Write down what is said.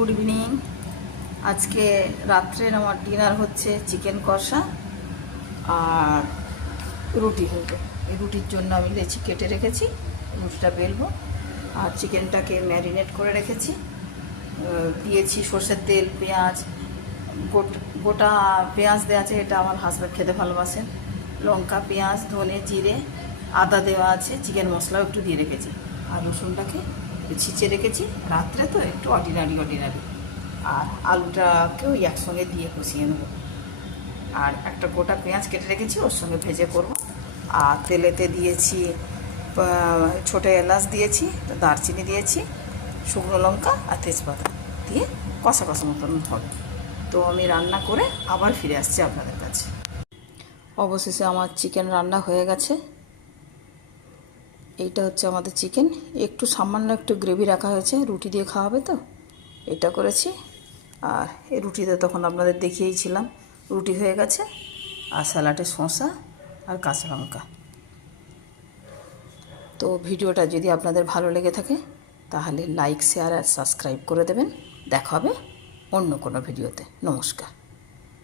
Good evening. আজকে রাত্রের আমার ডিনার হচ্ছে চিকেন কষা আর রুটি হবে। এই রুটির জন্য আমি লেচি কেটে রেখেছি, রুটিটা বেলবো। আর চিকেনটাকে ম্যারিনেট করে রেখেছি, দিয়েছি সর্ষের তেল, পেঁয়াজ, গোটা পেঁয়াজ দেওয়া আছে, এটা আমার হাজব্যান্ড খেতে ভালোবাসেন। লঙ্কা, পেঁয়াজ, ধনে, জিরে, আদা দেওয়া আছে, চিকেন মশলাও একটু দিয়ে রেখেছি। আর রসুনটাকে ছিঁচে রেখেছি, রাত্রে তো একটু অর্ডিনারি। আর আলুটাকেও একসঙ্গে দিয়ে কষিয়ে নেবো। আর একটা গোটা পেঁয়াজ কেটে রেখেছি, ওর সঙ্গে ভেজে করব। আর তেলেতে দিয়েছি ছোটো এলাচ দিয়েছি, দারচিনি দিয়েছি, শুকনো লঙ্কা আর তেজপাতা দিয়ে কষা মতন হবে। তো আমি রান্না করে আবার ফিরে আসছি আপনাদের কাছে। অবশেষে আমার চিকেন রান্না হয়ে গেছে। এইটা হচ্ছে আমাদের চিকেন। একটু সামান্য একটু গ্রেভি রাখা হয়েছে, রুটি দিয়ে খাওয়াবে তো এটা করেছি। আর এই রুটিতে তখন আপনাদের দেখিয়েছিলাম, রুটি হয়ে গেছে। আর স্যালাডে শসা আর কাঁচা লঙ্কা। তো ভিডিওটা যদি আপনাদের ভালো লেগে থাকে তাহলে লাইক, শেয়ার আর সাবস্ক্রাইব করে দেবেন। দেখা হবে অন্য কোনো ভিডিওতে। নমস্কার।